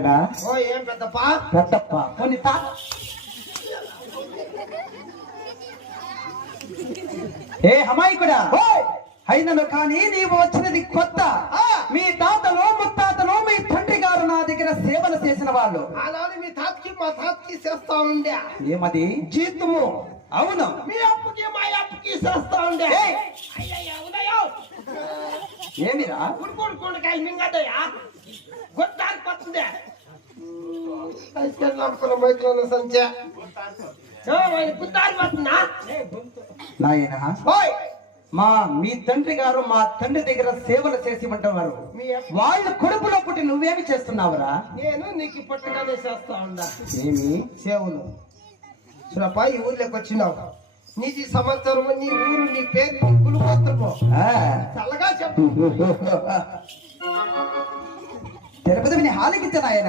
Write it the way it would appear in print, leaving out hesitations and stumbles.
ఓ ఏం పెద్దప్ప పెద్దప్ప కొన్ని తాత ఏ అమాయకుడా అయినను కానీ నీవు వచ్చినది కొత్త. మీ తాతలు ముత్తాతలు మీ తండ్రి గారు నా దగ్గర సేవలు చేసిన వాళ్ళు. అలానే మీ తాతకి మా తాతకి చేస్తా ఉండే ఏమది జీతము. అవును మీ అప్పుకి మా అప్పుకి చేస్తా ఉండే. ఏమిరా ఉడుకోడుకోండికాయ మింగదయ్యా గొట్టానికి వస్తుందే మైక్లో సంచే గుద్దారి వస్తుందా నాయన మీ తండ్రి గారు మా తండ్రి దగ్గర సేవలు చేసి ఉంటారు. వాళ్ళు కొడుకులో పుట్టి నువ్వేమి చేస్తున్నావురా? నేను నీకు పట్టుగానే చేస్తా ఉండా. ఏమి సేవలు చూడప్ప ఈ ఊర్లోకి వచ్చినావు. నీది సంవత్సరం నీ ఊరు నీ పేరు నీ కులగోత్రము చల్లగా చెప్పు. తిరుపతి హాలికిచ్చా